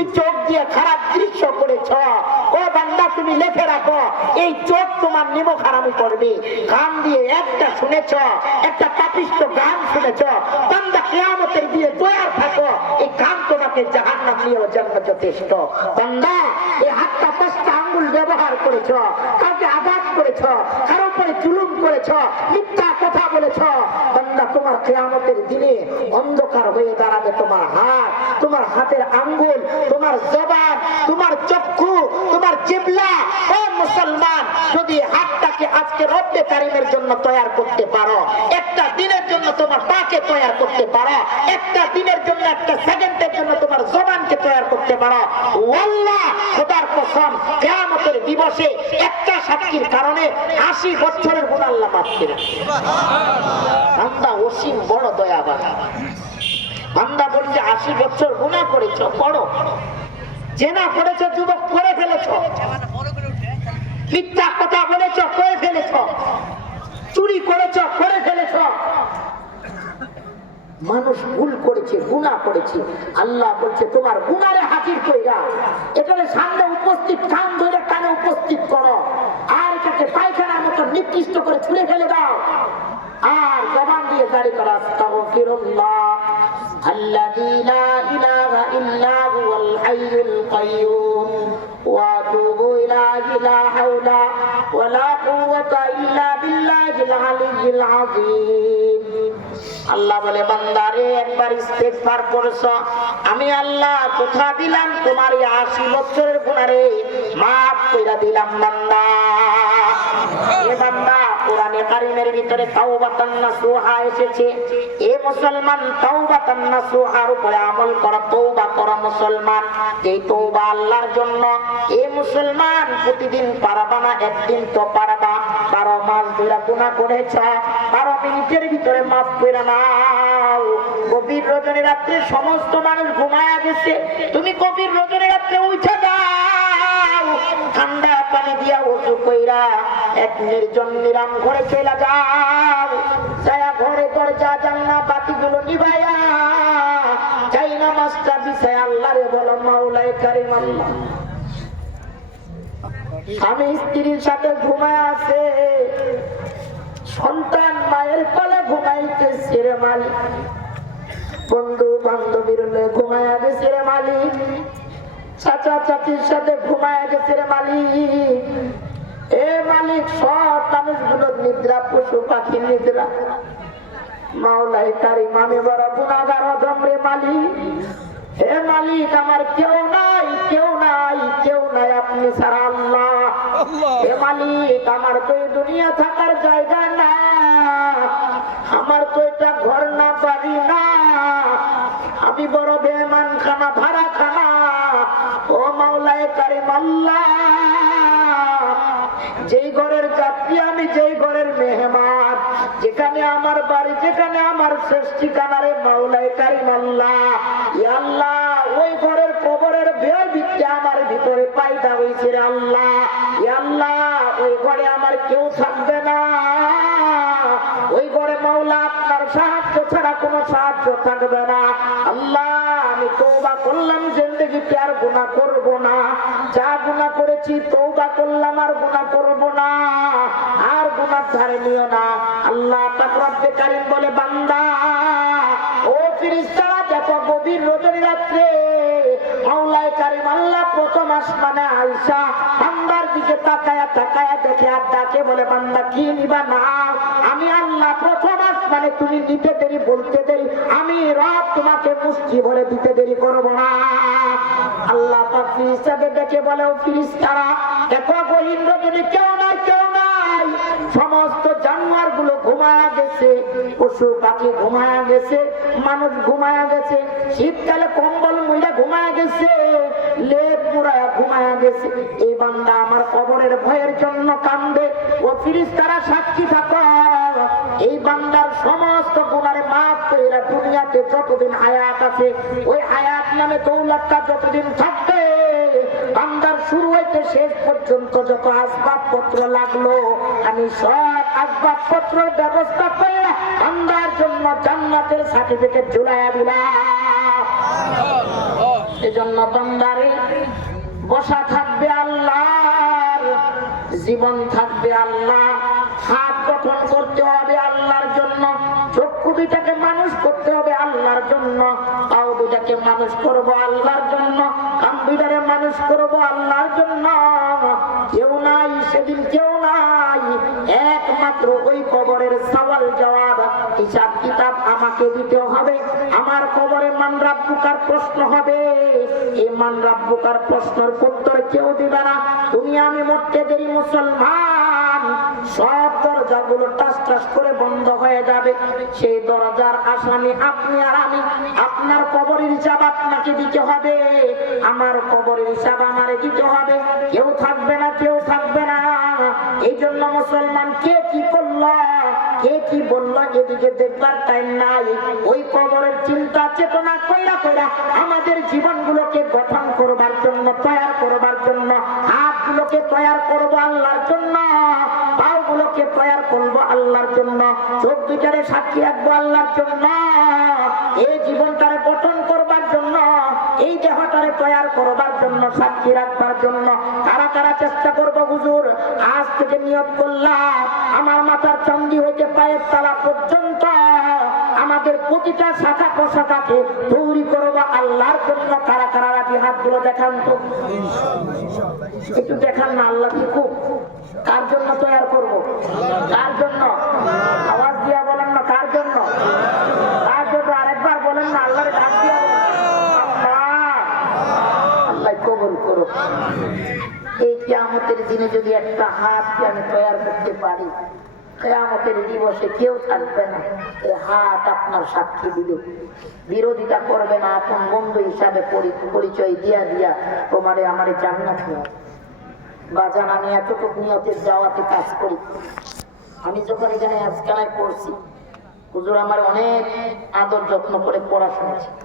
তুমি চোখ দিয়ে খারাপ দৃশ্য করেছ। ও বান্দা, তুমি লেখে রাখো, এই চোখ তোমার নিমো খারামি করবে। কান দিয়ে একটা শুনেছ, একটা পাপিষ্ট গান শুনেছ। বান্দা, কেয়ামতের দিয়ে তৈয়ার থাকো, এই কান তোমাকে জাহান্নাম নিয়েও জন্ম যথেষ্ট বান্দা এই হাতটা পাঁচটা আঙ্গুল ব্যবহার করেছ, কাউকে আঘাত করেছ, কারও উপরে জুলুম করেছ, মিথ্যা কথা বলেছ। বান্দা, তোমার কেয়ামতের দিনে অন্ধকার হয়ে দাঁড়াবে তোমার হাত, তোমার হাতের আঙ্গুল, তোমার জবান, তোমার চক্ষু, তোমার জিবলা। ও মুসলমান, যদি হাতটাকে আজকে রব্বে কারিমের জন্য তৈয়ার করতে পারো, একটা দিনের জন্য তোমার পাকে তৈয়ার করতে পারো, একটা দিনের জন্য, একটা সেকেন্ডের জন্য তোমার জবানকে তৈয়ার করতে পারো। ওয়াল্লাহ, খোদার কসম, কিয়ামতের দিবসে একটা সাক্ষীর কারণে আশি বছরের গুণ আল্লাহ মাফ করে বান্দা অসীম বড় দয়াবান। বান্দা বলছে, আশি বছর গুণা করেছ, পড়ো। জেনা করেছ, যুবক করে ফেলেছ। মিথ্যা কথা বলেছ, করে ফেলেছ। চুরি করেছ, করে ফেলেছ। মানুষ ভুল করেছে গুণা করেছে। আল্লাহ বলছে, তোমার গুণারে হাজির কইরা এখানে সামনে উপস্থিত, কান ধরে কানে উপস্থিত করো। আর এটাকে পায়খানার মতো নির্দিষ্ট করে ছুঁড়ে ফেলে দাও। আর জবান দিয়ে দাঁড়ি করা, আস্তাগফিরুল্লাহ আল্লাযী লা ইলাহা ইল্লা হুয়াল হাইয়ুল কাইয়্যুম واتوب اليه لا حول ولا قوه الا بالله العلي العظيم আল্লাহ বলে, বান্দারে, একবার ইস্তেগফার করছ। আমি আল্লাহ, কথা দিলাম তোমার এই আশি বছরের গুণারে মাফ কইরা দিলাম, বান্দা। এ মুসলমান আমল কর কর আল্লাহর জন্য। এ মুসলমান প্রতিদিন পারবা না একদিন তো বারো মাস ধরে গুনাহ করেছ, বারো মিনিটের ভিতরে মাফ করে নাও। গভীর রজনী রাত্রে সমস্ত মানুষ ঘুমায়া গেছে। তুমি গভীর রজনী রাত্রে উঠে যাও। ঠান্ডা পানি দিয়া উঁচু কইরা এক নির্জন নিরাম ঘরে চলে যাও। ছায়া ঘরে দরজা, জানলা, বাতিগুলো নিভাইয়া চাই না মাস্টার বিষয় আল্লাহ রে বলো মাওলাই কারিম আল্লাহ। স্বামী স্ত্রীর সাথে ঘুমায় আছে। সন্তান মায়ের কোলে ঘুমাইতেছে রে মালিক। বন্ধু বান্ধবীর ঘুমায়া গেছে রে মালিক। চাচা চাচির সাথে ঘুমায়া গেছে রে মালিক। এ মালিক, সব মানুষগুলো নিদ্রা, পশু পাখি নিদ্রা। মাওলাই তারি মামি বড় গুণাগার অধমরে মালিক। হে মালিক, আমার কেউ নাই। কেউ নাই কেউ নাই আপনি সারা আল্লাহ। হে মালিক আমার তো এই দুনিয়া থাকার জায়গা না। আমার তো এটা ঘর না বাড়ি না। আমি বড় বেমান খানা ভাড়া খানা ও মাওলায় কারিম আল্লাহ যেই ঘরের যাত্রী আমি যেই ঘরের মেহমান। যেখানে আমার বাড়ি যেখানে আমার শেষ ঠিকানা রে মাওলাই কারিম আল্লাহ। আল্লাহ ওই ঘরের কবরের ভের ভিত্তি আমার ভিতরে পাইদা হয়েছে আল্লাহ। আল্লাহ, ওই ঘরে আমার কেউ থাকবে না। ওই ঘরে মাওলা আপনার সাহায্য ছাড়া কোনো সাহায্য থাকবে না। আল্লাহ, আমি তৌবা করলাম, জিন্দগিতে আর গুণা করব না। যা গুণা করেছি তৌবা করলাম, আর গুণা করব না। আর গুণার ধারে নিও না। আল্লাহ পাক রব্বে কারিম বলে, বান্দা, ও ফিরিস্তারা দেখো গভীর রজনী রাত্রে মাওলায় কারিম আল্লাহ প্রথম আসমানে আইসা বান্দার দিকে তাকায়া তাকায়া দেখে আর ডাকে বলে, বান্দা, কি নিবা না? আমি আল্লাহ প্রথম আসমানে তুমি নিতে দেরি, বলতে দেরি। আমি রব তোমাকে মুষ্টি ভরে দিতে দেরি করব না। আল্লাহ পাক ফিরিস্তাকে ডেকে বলে, ও ফিরিস্তারা দেখো গহীন রজনী কেউ নাই কেউ নাই। সমস্ত জানোয়ারগুলো ঘুমায়া গেছে পশু পাখি ঘুমায়া গেছে, মানুষ ঘুমায়া গেছে, শীতকালে কম্বল মুইরা ঘুমায়া গেছে, লেপ মুড়ায়া ঘুমায়া গেছে। এই বান্দা আমার কবরের ভয়ের জন্য কান্দে, ও ফিরিস তারা সাক্ষী থাকো। এই বান্দার সমস্ত গুণারে মাফ কইরা দুনিয়াতে যতদিন আয়াত আছে, ওই আয়াত নামে দৌলতটা যতদিন থাকবে শুরু হইতে শেষ পর্যন্ত যত আসবাবপত্র লাগল, আমি সব আসবাবপত্র ব্যবস্থা করে বান্দার জন্য জান্নাতের সার্টিফিকেট ঝুলাইয়া দিলাম। এজন্য বান্দারে, বসা থাকবে আল্লাহর, জীবন থাকবে আল্লাহ হাত গঠন করতে হবে আল্লাহর জন্য, চক্ষু দুইটাকে মানুষ করতে হবে আল্লাহর জন্য। পাও দুইটাকে মানুষ করব আল্লাহর জন্য। কেউ নাই, সেদিন কেউ নাই। একমাত্র ওই কবরের সওয়াল জবাব, হিসাব কিতাব আমাকে দিতে হবে। আমার কবরে মান বুকার প্রশ্ন হবে। এই মান রাব্বুকার প্রশ্নের উত্তর কেউ দিবে না। তুমি আমি মরতে দেরি মুসলমান। সব দরজাগুলো টাস টাস করে বন্ধ হয়ে যাবে। সেই দরজার আসামি আপনি আর আমি, আপনার কবরের হিসাব আপনাকে দিতে হবে। আমার কবরের হিসাব আমারে দিতে হবে। কেউ থাকবে না, কেউ থাকবে না। এই জন্য মুসলমান, কে কি করল? কে কি বলল? এদিকে দেখবার টাইম নাই। ওই কবরের চিন্তা, চেতনা কইরা কইরা আমাদের জীবনগুলোকে গঠন করবার জন্য, তৈয়ার করবার জন্য, হাতগুলোকে তৈয়ার করব আল্লাহর জন্য। পাওগুলোকে তৈয়ার করব আল্লাহর জন্য। চোখ দুইটারে সাক্ষী রাখব আল্লাহর জন্য। এই জীবনটারে গঠন করবার জন্য, এই দেহটারে তৈয়ার করবার জন্য, সাক্ষী রাখবার জন্য। কারা কারা চেষ্টা করব হুজুর? আজ থেকে নিয়ত করলাম, আমার মাথার চন্ডি হইতে পায়ের তালা পর্যন্ত আমাদের প্রতিটা শাখা প্রশাখাকে তৈরি করব আল্লাহর জন্য। কারা কারা রাজি? হাতগুলো দেখান তো। একটু দেখান না, আল্লাহ কার জন্য তৈরি করব কার জন্য আওয়াজ দিয়া বলেন না কার জন্য কার জন্য আরেকবার বলেন না আল্লাহর ডাক দিয়া বলেন। আল্লাহ আল্লাহ কবুল করো এই কিয়ামতের দিনে যদি একটা হাতকে আমি তৈরি করতে পারি, কেয়ামতের দিবসে কেউ থাকবে না। এই হাত আপনার সাক্ষী দিবে। বিরোধিতা করবে না, আপন বন্ধু হিসাবে পরিচয় দিয়া দিয়া তোমারে আমারে জান্নাত নিয়ে বাজান, আমি এতটুকু নিয়তের যাওয়াতে কাজ করি। আমি যখন এখানে আজকালায় পড়ছি, হুজুর আমার অনেক আদর যত্ন করে পড়াশোনা ছিল।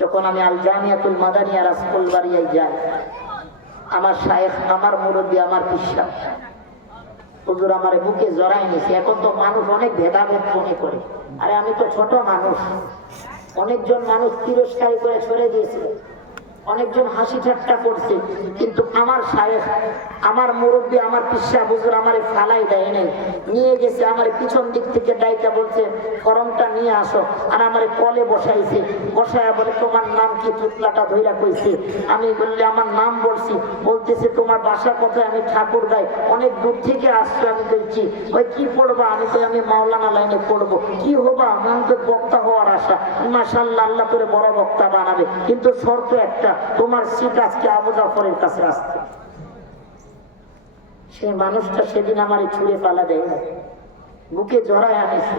যখন আমি আল জামিয়াতুল মাদানিয়া রাসকুল বাড়িয়ায় যাই আমার শায়েখ, আমার মুরব্বী, আমার বিশ্বাস হুজুর আমার বুকে জড়াই নিছে। এখন তো মানুষ অনেক ভেদাভেদ মনে করে। আরে আমি তো ছোট মানুষ। অনেকজন মানুষ তিরস্কারি করে সরে দিয়েছিল অনেকজন হাসি ঠাট্টা করছে, কিন্তু আমার সাহেব আমার মুরব্বী, আমার পিসা বুজুর আমার ফালাই দেয় নাই। নিয়ে গেছে, আমার পিছন দিক থেকে ডাইকা বলছে, ফরমটা নিয়ে আসো। আর আমার কলে বসাইছে। বসায় বলে, তোমার নাম কি? তুতলাটা ধইরা কইছে। আমি বললে, আমার নাম বলছি। বলতেছে, তোমার বাসা কোথায়? আমি ঠাকুর গাই, অনেক দূর থেকে আসছো, আমি বলছি ওই কি পড়বা? আমি তো আমি মাওলানা লাইনে পড়ব। কি হবা? আমি তো বক্তা হওয়ার আশা। মাসাল্লাহ আল্লাহ করে বড় বক্তা বানাবে। কিন্তু শর্ত একটা তোমার সিট আজকে আবু জাফরের কাছে আসছে। সেই মানুষটা সেদিন আমার ছুঁড়ে পালা দেয়। বুকে জড়ায় আনিছে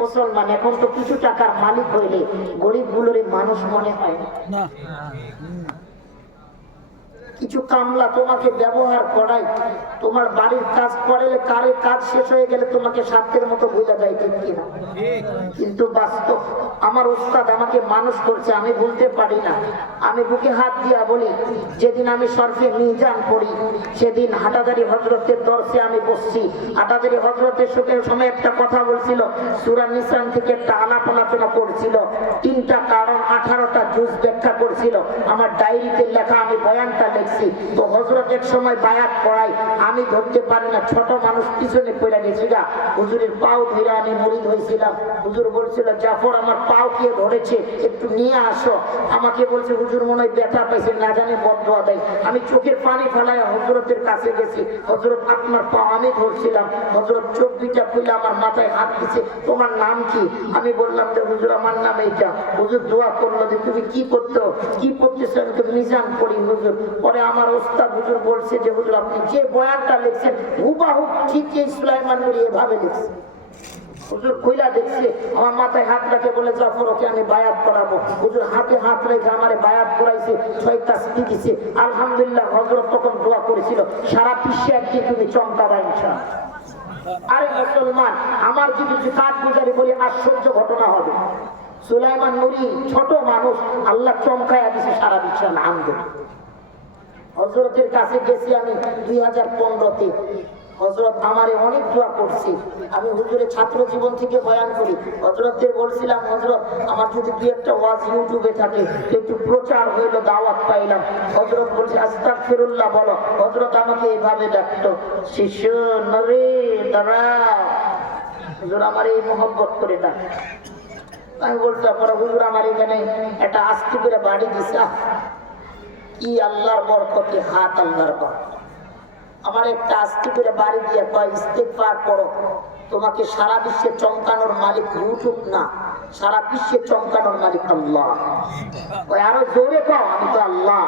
মুসলমান, এখন তো কিছু টাকার মালিক হইলে গরিবগুলোর মানুষ মনে হয় না। কিছু কামলা তোমাকে ব্যবহার করাই। তোমার বাড়ির কাজ করালে কারে কাজ শেষ হয়ে গেলে তোমাকে স্বার্থের মতো বোঝা যায়, ঠিক কিনা? কিন্তু বাস্তব, আমার উস্তাদ আমাকে মানুষ করছে, আমি বলতে পারি না। আমি বুকে হাত দিয়া বলি, যেদিন আমি সরফে মিজান পড়ি, সেদিন হাটাদারি হজরতের দর্শে আমি বসছি। হাটাদারি হজরতের সুখে সময় একটা কথা বলছিল, সুরা নিসান থেকে একটা আলাপ আলোচনা করছিল। তিনটা কারণ আঠারোটা জুস ব্যাখ্যা করছিল। আমার ডায়েরিতে লেখা আমি বয়ানটা লিখছি তো হজরত এক সময় বায়াত পড়াই আমি ধরতে পারি না, ছোট মানুষ পিছনে পড়ে গেছি গা। হুজুরের পাও ধরে আমি মরিদ হয়েছিলাম হুজুর বলছিল, জাফর, আমার পাও কে ধরেছে? একটু নিয়ে আসো। আমাকে বলছে, হুজুর, মনে হয় ব্যথা পাইছে, না জানি বদ্ধ দেয় আমি চোখের পানি ফেলাই হজরতের কাছে গেছি। হজরত, আপনার পা আমি ধরছিলাম। হজরত, চোখ দুইটা খুলে আমার মাথায় হাত দিছে। তোমার নাম কি? আমি বললাম যে, হুজুর, আমার নাম এইটা। হুজুর দোয়া করল যে, তুমি কি করতো? কি করতেছো? আমি তো মিজান পড়ি, হুজুর। পরে আমার ওস্তাদ হুজুর বলছে যে, হুজুর, আপনি যে বয়ানটা লিখছেন, হুবাহু ঠিক সুলাইমান নুরি এভাবে লিখছে। দেখছে, আমার মাথায় হাত আমি বায়াত করাবো হাতে হাত আমারে বায়াত করাইছে আলহামদুলিল্লাহ তখন দোয়া করেছিল, সারা বিশ্বে একদিন তুমি চমকাবা ইনশাআল্লাহ। আরে মুসলমান, আমার যদি কাজ গুজারি বলি, আশ্চর্য ঘটনা হবে। সুলাইমান নুরি ছোট মানুষ, আল্লাহ চমকায় দিছে সারা বিশ্বে, আলহামদুলিল্লাহ। হজরতের কাছে গেছি আমি দুই হাজার পনেরোতে। হজরত আমারে অনেক দোয়া করছি। আমি হুজুরের ছাত্র জীবন থেকে বয়ান করি। হজরতদের বলছিলাম হজরত আমার যদি কি একটা ওয়াজ ইউটিউবে থাকে একটু প্রচার হইল, দাওয়াত পাইলাম। হজরত বলছে আস্তাক ফিরুল্লাহ বলো। হজরত আমাকে এভাবে ডাকতো শিশু নরে দাঁড়া হুজুর আমার এই মোহব্বত করে ডাক। আমি বলতাম হুজুর আমার এখানে একটা আস্তি করে বাড়ি দিছে কি আল্লাহর হাত আমার একটা তোমাকে সারা বিশ্বে চমকানোর মালিক ইউটিউব না, সারা বিশ্বে চমকানোর মালিক আল্লাহ। আরও জোরে কম আমি তো আল্লাহ।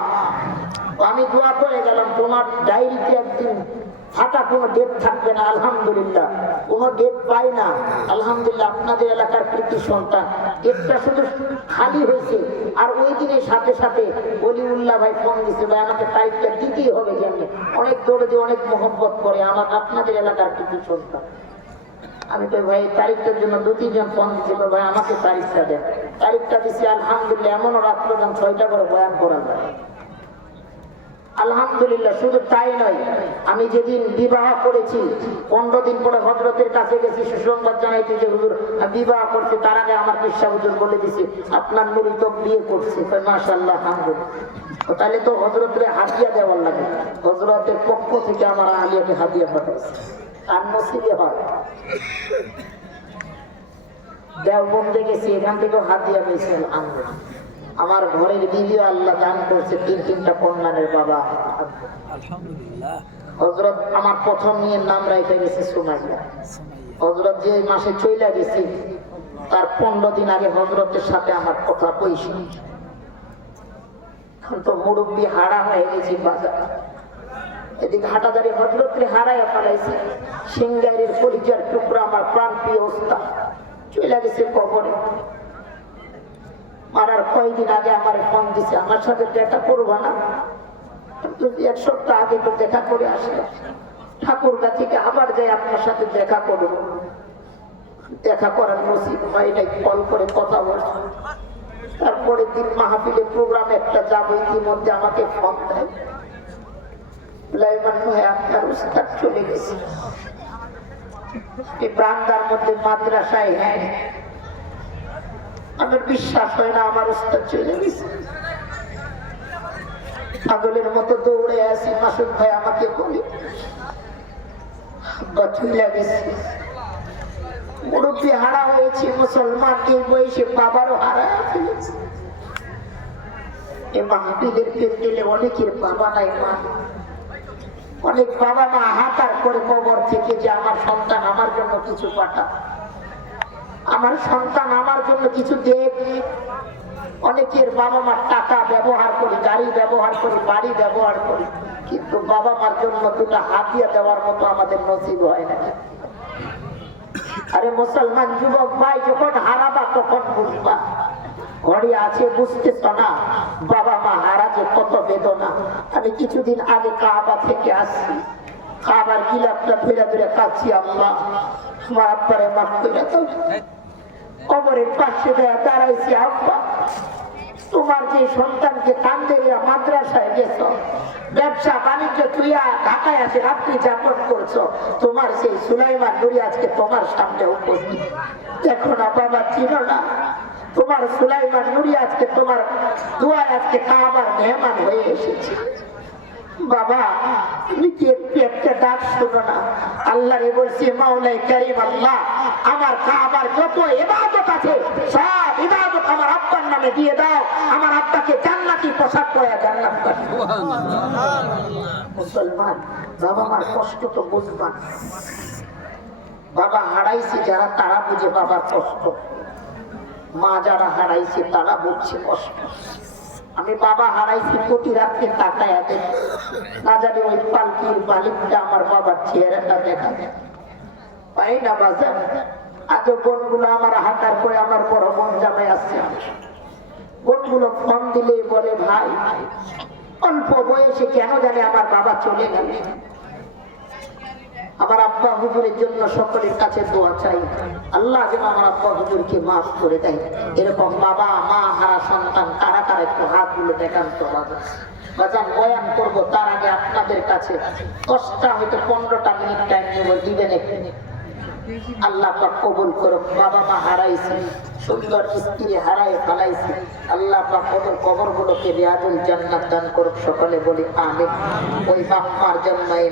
আমি দোয়া করে গেলাম, তোমার ডায়েরিতে একদিন ফাটা কোনো ডেট থাকবে না, আলহামদুলিল্লাহ। কোনো ডেট পাই না। আলহামদুলিল্লাহ, আপনাদের এলাকার কৃতি সন্তান। ডেটটা শুধু খালি হয়েছে। আর ওই দিনের সাথে সাথে অলিউল্লাহ ভাই ফোন দিছে ভাই, আমাকে তারিখটা দিতেই হবে যেমনি অনেক দৌড়ে দিয়ে অনেক মোহব্বত করে আমার, আপনাদের এলাকার কৃতি সন্তান। আমি তো ভাই তারিখটার জন্য দু তিনজন ফোন দিচ্ছিল ভাই, আমাকে তারিখটা দেন। তারিখটা দিছি আলহামদুলিল্লাহ, এমনও রাত্র ছয়টা করে বয়ান করা যায় আলহামদুলিল্লাহ, শুধু তাই নয়, আমি যেদিন বিবাহ করেছি, পনেরো দিন পরে হজরতের কাছে গেছি, সুসংবাদ জানাইতে যে হুজুর বিবাহ করছে, তার আগে আমার বিশ্বাস হুজুর বলে দিছি, আপনার নুরি তো বিয়ে করছে। মাসাল্লাহ আলহামদুলিল্লাহ তো তাহলে তো হজরতের হাতিয়া দেওয়ার লাগে, হজরতের পক্ষ থেকে আমার আলিয়াকে হাতিয়া পাঠাইছে। আর নসিবে হয়। দেওবন্দে গেছি, এখান থেকেও হাতিয়া পেয়েছে, আলহামদুলিল্লাহ। আমার ঘরের বিবিও আল্লাহ দান করছে তিন তিনটা কন্যানের বাবা। আলহামদুলিল্লাহ। হজরত আমার প্রথম মেয়ের নাম রাখে গেছে সুমাইয়া। হজরত যে মাসে চইলা গেছি তার পনেরো দিন আগে হজরতের সাথে আমার কথা কইছি। এখন তো মুরব্বী হারা হয়ে গেছি বাজার। এদিকে হাটাদারি হজরতকে হারাইয়া ফেলাইছি। সিঙ্গারের পরিচয় টুকরা আমার প্রাণ প্রিয় ওস্তা চলে গেছে কবরে। মারার কয়েকদিন আগে আমার ফোন দিছে, আমার সাথে দেখা করব না। এক সপ্তাহ আগে তো দেখা করে আসলাম ঠাকুর থেকে আবার যাই আপনার সাথে দেখা করব। দেখা করার নসিব হয় নাই, কল করে কথা বলছি। তারপরে দিন মাহফিলে প্রোগ্রাম একটা যাব, ইতিমধ্যে আমাকে ফোন দেয়। লাইমান ভাই, আপনার উস্তাদ চলে গেছে। এই বান্দার মধ্যে মাদ্রাসায় হ্যাঁ। আমার বিশ্বাস হয় না, আমার উস্তাদ চলে গেছে। পাগলের মতো দৌড়ে আসি, মাসুদ ভাই আমাকে বলি অনেকের বাবা মা অনেক বাবা মা হাতার করে কবর থেকে যে আমার সন্তান আমার জন্য কিছু পাঠা আমার সন্তান আমার জন্য কিছু দেখ অনেকের বাবা মার টাকা ব্যবহার করি, গাড়ি ব্যবহার করি, বাড়ি ব্যবহার করি। কিন্তু বাবা মার জন্য দুটা হাতিয়া দেওয়ার মতো আমাদের নসিব হয় না। আরে মুসলমান যুবক ভাই, যখন হারাবা তখন বুঝবা। ঘরে আছে, বুঝতেছ না, বাবা মা হারা যে কত বেদনা। আমি কিছুদিন আগে কাবা থেকে আসছি। কাবার গিলাপটা ফিরে ফিরে কাছি আল্লাহ। আমার আব্বারে মাফ করে কবরের পাশে দেয়া দাঁড়াইছি, আব্বা। তোমার যে সন্তানকে কান্দে মাদ্রাসায় গেছ, ব্যবসা বাণিজ্য তুইয়া ঢাকায় আছে রাত্রি যাপন করছ, তোমার সেই সুলাইমান নুরি আজকে তোমার সামনে উপস্থিত। দেখো না বাবা চিনো না। তোমার সুলাইমান নুরি আজকে তোমার দুয়ার আজকে কাবার মেহমান হয়ে এসেছে। বাবা, তুমি কি একটু একটা ডাক শোনো না? আল্লাহ রে বলছি মাওলাই করিম আল্লাহ, আমার কাবার যত ইবাদত আছে, সব ইবাদত আমার আব্বার নামে দিয়ে দাও। আমার আব্বাকে জান্নাতি পোশাক পরে জান্নাত মুসলমান, বাবা মার কষ্ট তো বুঝবান বাবা হারাইছে যারা, তারা বুঝে বাবার কষ্ট। মা যারা হারাইছে, তারা বুঝছে কষ্ট। আমি বাবা হারাইছি প্রতি রাত্রে তাকায় আছে না জানি ওই পালকির মালিকটা আমার বাবার চেহারাটা দেখা পাই না বাজার আজ বোনগুলো আমার হাতার করে আমার বড় বোন জামাই আসছে। বোনগুলো ফোন দিলে বলে, ভাই, অল্প বয়সে কেন জানে আমার বাবা চলে গেল? আমার আব্বা হুজুরের জন্য সকলের কাছে দোয়া চাই। আল্লাহ যেন আমার আব্বা হুজুরকে মাফ করে দেয়। এরকম বাবা, মা, হারা, সন্তান কারা কারা একটু হাত তুলে দেখান তো তার আগে আপনাদের কাছে। দশটা, হয়তো পনেরোটা মিনিট টাইম নেব, দিবেন একটু। আল্লাহ পাক কবুল করো বাবা, মা হারাইছে সুন্দর ফেলাইছে। জান্নাত দান করুক। সকলে বলি ওই বাপ মার জন্য এই